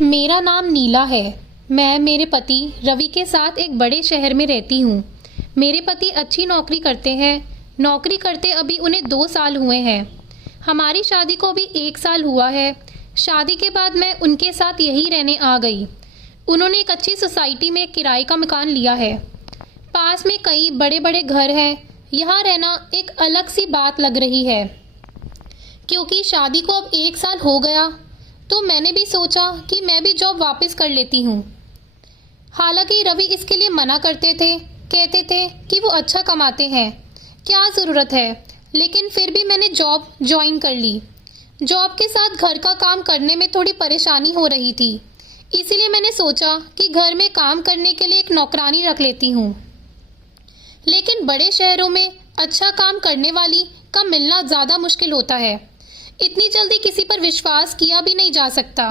मेरा नाम नीला है। मैं मेरे पति रवि के साथ एक बड़े शहर में रहती हूँ। मेरे पति अच्छी नौकरी करते हैं। नौकरी करते अभी उन्हें 2 साल हुए हैं। हमारी शादी को अभी 1 साल हुआ है। शादी के बाद मैं उनके साथ यहीं रहने आ गई। उन्होंने एक अच्छी सोसाइटी में किराए का मकान लिया है। पास में कई बड़े बड़े घर हैं। यहाँ रहना एक अलग सी बात लग रही है। क्योंकि शादी को अब 1 साल हो गया तो मैंने भी सोचा कि मैं भी जॉब वापस कर लेती हूँ। हालांकि रवि इसके लिए मना करते थे, कहते थे कि वो अच्छा कमाते हैं, क्या ज़रूरत है। लेकिन फिर भी मैंने जॉब ज्वाइन कर ली। जॉब के साथ घर का काम करने में थोड़ी परेशानी हो रही थी, इसीलिए मैंने सोचा कि घर में काम करने के लिए एक नौकरानी रख लेती हूँ। लेकिन बड़े शहरों में अच्छा काम करने वाली का मिलना ज़्यादा मुश्किल होता है। इतनी जल्दी किसी पर विश्वास किया भी नहीं जा सकता।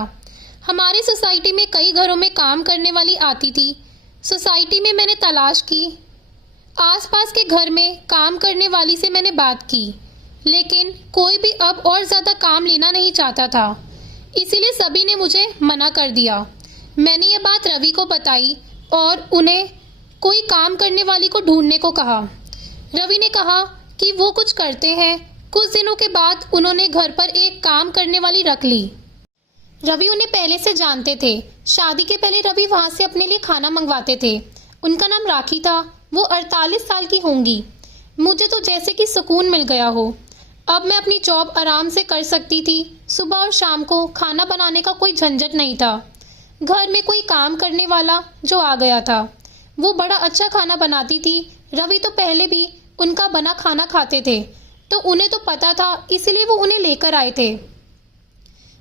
हमारी सोसाइटी में कई घरों में काम करने वाली आती थी। सोसाइटी में मैंने तलाश की। आसपास के घर में काम करने वाली से मैंने बात की, लेकिन कोई भी अब और ज़्यादा काम लेना नहीं चाहता था। इसीलिए सभी ने मुझे मना कर दिया। मैंने ये बात रवि को बताई और उन्हें कोई काम करने वाली को ढूंढने को कहा। रवि ने कहा कि वो कुछ करते हैं। कुछ दिनों के बाद उन्होंने घर पर एक काम करने वाली रख ली। रवि उन्हें पहले से जानते थे। शादी के पहले रवि वहां से अपने लिए खाना मंगवाते थे। उनका नाम राखी था। वो 48 साल की होंगी। मुझे तो जैसे कि सुकून मिल गया हो। अब मैं अपनी जॉब आराम से कर सकती थी। सुबह और शाम को खाना बनाने का कोई झंझट नहीं था। घर में कोई काम करने वाला जो आ गया था, वो बड़ा अच्छा खाना बनाती थी। रवि तो पहले भी उनका बना खाना खाते थे, तो उन्हें तो पता था, इसलिए वो उन्हें लेकर आए थे।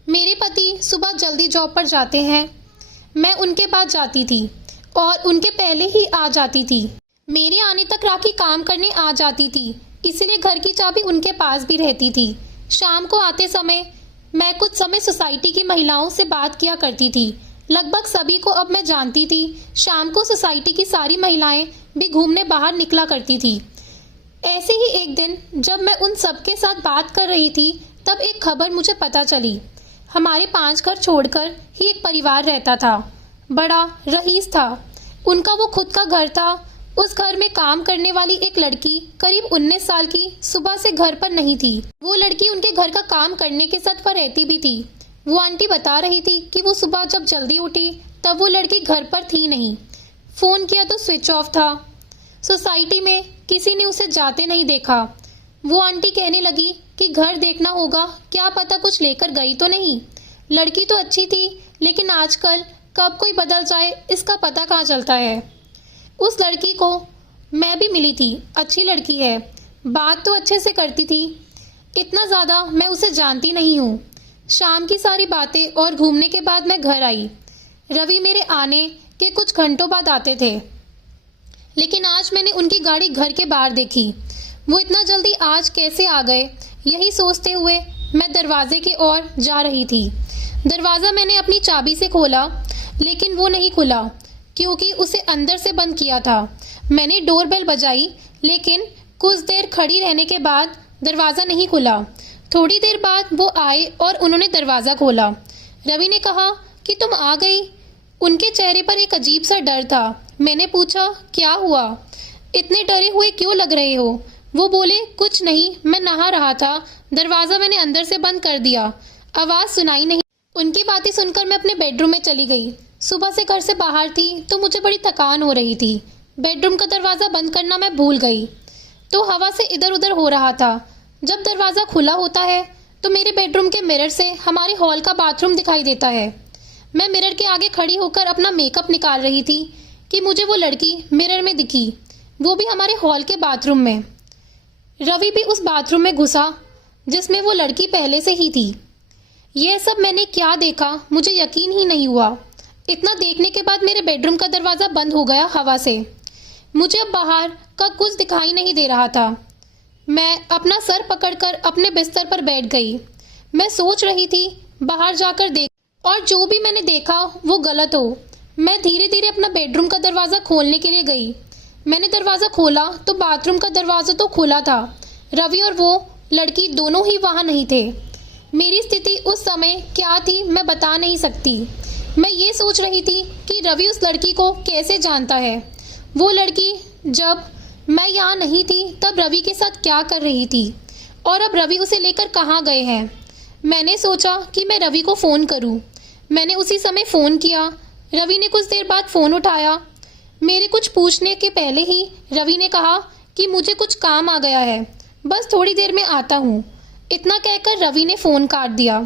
मेरे पति सुबह जल्दी जॉब पर जाते हैं। मैं उनके बाद जाती थी और उनके पहले ही आ जाती थी। मेरे आने तक राखी काम करने आ जाती थी, इसलिए घर की चाबी उनके पास भी रहती थी। शाम को आते समय मैं कुछ समय सोसाइटी की महिलाओं से बात किया करती थी। लगभग सभी को अब मैं जानती थी। शाम को सोसाइटी की सारी महिलाएं भी घूमने बाहर निकला करती थी। ऐसे ही एक दिन जब मैं उन सबके साथ बात कर रही थी, तब एक खबर मुझे पता चली। हमारे 5 घर छोड़कर ही एक परिवार रहता था। बड़ा रईस था। उनका वो खुद का घर था। उस घर में काम करने वाली एक लड़की करीब 19 साल की सुबह से घर पर नहीं थी। वो लड़की उनके घर का काम करने के साथ पर रहती भी थी। वो आंटी बता रही थी कि वो सुबह जब जल्दी उठी तब वो लड़की घर पर थी नहीं। फोन किया तो स्विच ऑफ था। सोसाइटी में किसी ने उसे जाते नहीं देखा। वो आंटी कहने लगी कि घर देखना होगा, क्या पता कुछ लेकर गई तो नहीं। लड़की तो अच्छी थी, लेकिन आजकल कब कोई बदल जाए इसका पता कहाँ चलता है। उस लड़की को मैं भी मिली थी। अच्छी लड़की है, बात तो अच्छे से करती थी। इतना ज़्यादा मैं उसे जानती नहीं हूँ। शाम की सारी बातें और घूमने के बाद मैं घर आई। रवि मेरे आने के कुछ घंटों बाद आते थे, लेकिन आज मैंने उनकी गाड़ी घर के बाहर देखी। वो इतना जल्दी आज कैसे आ गए, यही सोचते हुए मैं दरवाजे की ओर जा रही थी। दरवाज़ा मैंने अपनी चाबी से खोला, लेकिन वो नहीं खुला क्योंकि उसे अंदर से बंद किया था। मैंने डोरबेल बजाई, लेकिन कुछ देर खड़ी रहने के बाद दरवाज़ा नहीं खुला। थोड़ी देर बाद वो आए और उन्होंने दरवाज़ा खोला। रवि ने कहा कि तुम आ गई। उनके चेहरे पर एक अजीब सा डर था। मैंने पूछा, क्या हुआ, इतने डरे हुए क्यों लग रहे हो। वो बोले, कुछ नहीं, मैं नहा रहा था, दरवाज़ा मैंने अंदर से बंद कर दिया, आवाज़ सुनाई नहीं। उनकी बातें सुनकर मैं अपने बेडरूम में चली गई। सुबह से घर से बाहर थी तो मुझे बड़ी थकान हो रही थी। बेडरूम का दरवाज़ा बंद करना मैं भूल गई, तो हवा से इधर उधर हो रहा था। जब दरवाज़ा खुला होता है तो मेरे बेडरूम के मिरर से हमारे हॉल का बाथरूम दिखाई देता है। मैं मिरर के आगे खड़ी होकर अपना मेकअप निकाल रही थी कि मुझे वो लड़की मिरर में दिखी, वो भी हमारे हॉल के बाथरूम में। रवि भी उस बाथरूम में घुसा जिसमें वो लड़की पहले से ही थी। यह सब मैंने क्या देखा, मुझे यकीन ही नहीं हुआ। इतना देखने के बाद मेरे बेडरूम का दरवाज़ा बंद हो गया हवा से। मुझे अब बाहर का कुछ दिखाई नहीं दे रहा था। मैं अपना सर पकड़कर अपने बिस्तर पर बैठ गई। मैं सोच रही थी बाहर जाकर देख, और जो भी मैंने देखा वो गलत हो। मैं धीरे धीरे अपना बेडरूम का दरवाज़ा खोलने के लिए गई। मैंने दरवाज़ा खोला तो बाथरूम का दरवाज़ा तो खुला था। रवि और वो लड़की दोनों ही वहाँ नहीं थे। मेरी स्थिति उस समय क्या थी मैं बता नहीं सकती। मैं ये सोच रही थी कि रवि उस लड़की को कैसे जानता है। वो लड़की जब मैं यहाँ नहीं थी तब रवि के साथ क्या कर रही थी और अब रवि उसे लेकर कहाँ गए हैं। मैंने सोचा कि मैं रवि को फ़ोन करूँ। मैंने उसी समय फ़ोन किया। रवि ने कुछ देर बाद फ़ोन उठाया। मेरे कुछ पूछने के पहले ही रवि ने कहा कि मुझे कुछ काम आ गया है, बस थोड़ी देर में आता हूँ। इतना कहकर रवि ने फ़ोन काट दिया।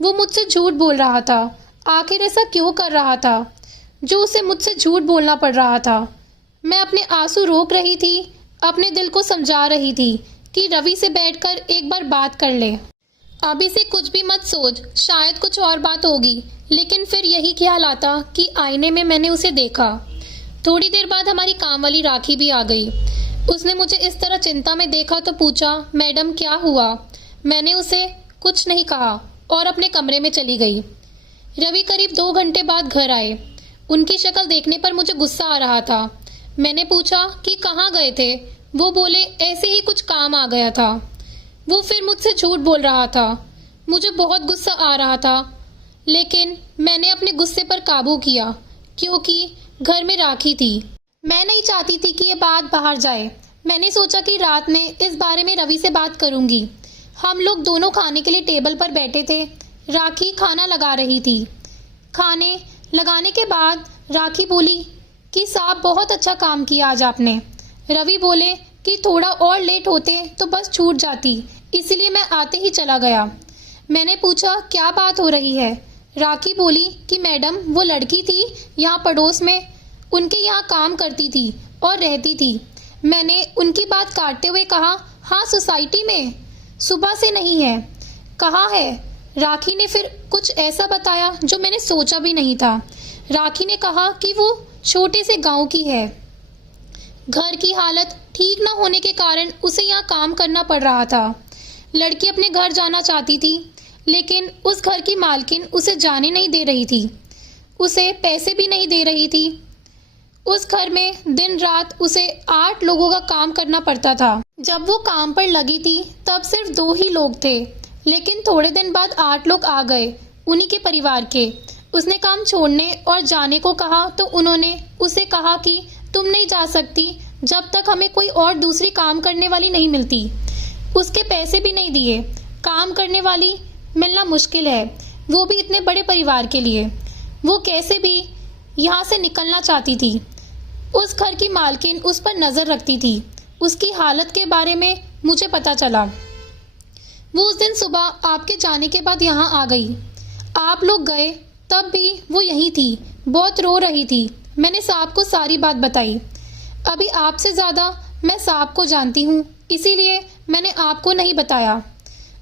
वो मुझसे झूठ बोल रहा था। आखिर ऐसा क्यों कर रहा था जो उसे मुझसे झूठ बोलना पड़ रहा था। मैं अपने आंसू रोक रही थी, अपने दिल को समझा रही थी कि रवि से बैठकर एक बार बात कर ले। अभी से कुछ भी मत सोच, शायद कुछ और बात होगी। लेकिन फिर यही ख्याल आता कि आईने में मैंने उसे देखा। थोड़ी देर बाद हमारी काम वाली राखी भी आ गई। उसने मुझे इस तरह चिंता में देखा तो पूछा, मैडम क्या हुआ? मैंने उसे कुछ नहीं कहा और अपने कमरे में चली गई। रवि करीब 2 घंटे बाद घर आए। उनकी शक्ल देखने पर मुझे गुस्सा आ रहा था। मैंने पूछा कि कहाँ गए थे? वो बोले ऐसे ही कुछ काम आ गया था। वो फिर मुझसे झूठ बोल रहा था। मुझे बहुत गुस्सा आ रहा था, लेकिन मैंने अपने गुस्से पर काबू किया क्योंकि घर में राखी थी। मैं नहीं चाहती थी कि ये बात बाहर जाए। मैंने सोचा कि रात में इस बारे में रवि से बात करूंगी। हम लोग दोनों खाने के लिए टेबल पर बैठे थे। राखी खाना लगा रही थी। खाने लगाने के बाद राखी बोली कि साहब बहुत अच्छा काम किया आज आपने। रवि बोले कि थोड़ा और लेट होते तो बस छूट जाती, इसीलिए मैं आते ही चला गया। मैंने पूछा क्या बात हो रही है? राखी बोली कि मैडम वो लड़की थी यहाँ पड़ोस में, उनके यहाँ काम करती थी और रहती थी। मैंने उनकी बात काटते हुए कहा, हाँ सोसाइटी में, सुबह से नहीं है। कहाँ है? राखी ने फिर कुछ ऐसा बताया जो मैंने सोचा भी नहीं था। राखी ने कहा कि वो छोटे से गांव की है। घर की हालत ठीक न होने के कारण उसे यहाँ काम करना पड़ रहा था। लड़की अपने घर जाना चाहती थी, लेकिन उस घर की मालकिन उसे जाने नहीं दे रही थी। उसे पैसे भी नहीं दे रही थी। उस घर में दिन रात उसे 8 लोगों का काम करना पड़ता था। जब वो काम पर लगी थी तब सिर्फ 2 ही लोग थे, लेकिन थोड़े दिन बाद 8 लोग आ गए, उन्हीं के परिवार के। उसने काम छोड़ने और जाने को कहा तो उन्होंने उसे कहा कि तुम नहीं जा सकती जब तक हमें कोई और दूसरी काम करने वाली नहीं मिलती। उसके पैसे भी नहीं दिए। काम करने वाली मिलना मुश्किल है, वो भी इतने बड़े परिवार के लिए। वो कैसे भी यहाँ से निकलना चाहती थी। उस घर की मालकिन उस पर नज़र रखती थी। उसकी हालत के बारे में मुझे पता चला। वो उस दिन सुबह आपके जाने के बाद यहाँ आ गई। आप लोग गए तब भी वो यहीं थी, बहुत रो रही थी। मैंने साहब को सारी बात बताई। अभी आपसे ज़्यादा मैं साहब को जानती हूँ, इसीलिए मैंने आपको नहीं बताया।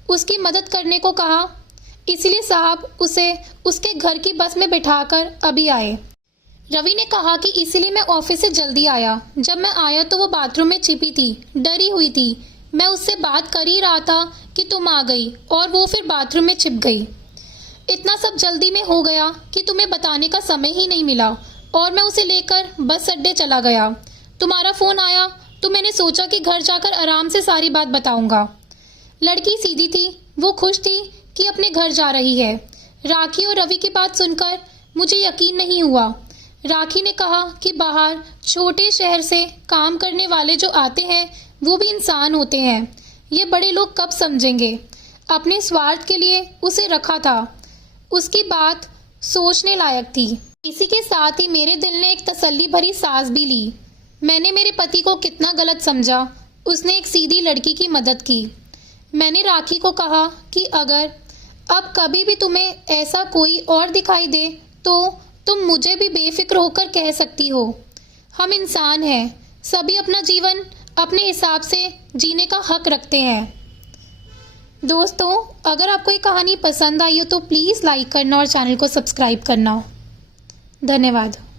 उसकी मदद करने को कहा, इसलिए साहब उसे उसके घर की बस में बिठाकर अभी आए। रवि ने कहा कि इसीलिए मैं ऑफिस से जल्दी आया। जब मैं आया तो वो बाथरूम में छिपी थी, डरी हुई थी। मैं उससे बात कर ही रहा था कि तुम आ गई और वो फिर बाथरूम में छिप गई। इतना सब जल्दी में हो गया कि तुम्हें बताने का समय ही नहीं मिला और मैं उसे लेकर बस अड्डे चला गया। तुम्हारा फ़ोन आया तो मैंने सोचा कि घर जाकर आराम से सारी बात बताऊंगा। लड़की सीधी थी, वो खुश थी कि अपने घर जा रही है। राखी और रवि की बात सुनकर मुझे यकीन नहीं हुआ। राखी ने कहा कि बाहर छोटे शहर से काम करने वाले जो आते हैं वो भी इंसान होते हैं। ये बड़े लोग कब समझेंगे? अपने स्वार्थ के लिए उसे रखा था। उसकी बात सोचने लायक थी। इसी के साथ ही मेरे दिल ने एक तसल्ली भरी सांस भी ली। मैंने मेरे पति को कितना गलत समझा। उसने एक सीधी लड़की की मदद की। मैंने राखी को कहा कि अगर अब कभी भी तुम्हें ऐसा कोई और दिखाई दे तो तुम मुझे भी बेफिक्र होकर कह सकती हो। हम इंसान हैं, सभी अपना जीवन अपने हिसाब से जीने का हक रखते हैं। दोस्तों, अगर आपको ये कहानी पसंद आई हो तो प्लीज़ लाइक करना और चैनल को सब्सक्राइब करना। धन्यवाद।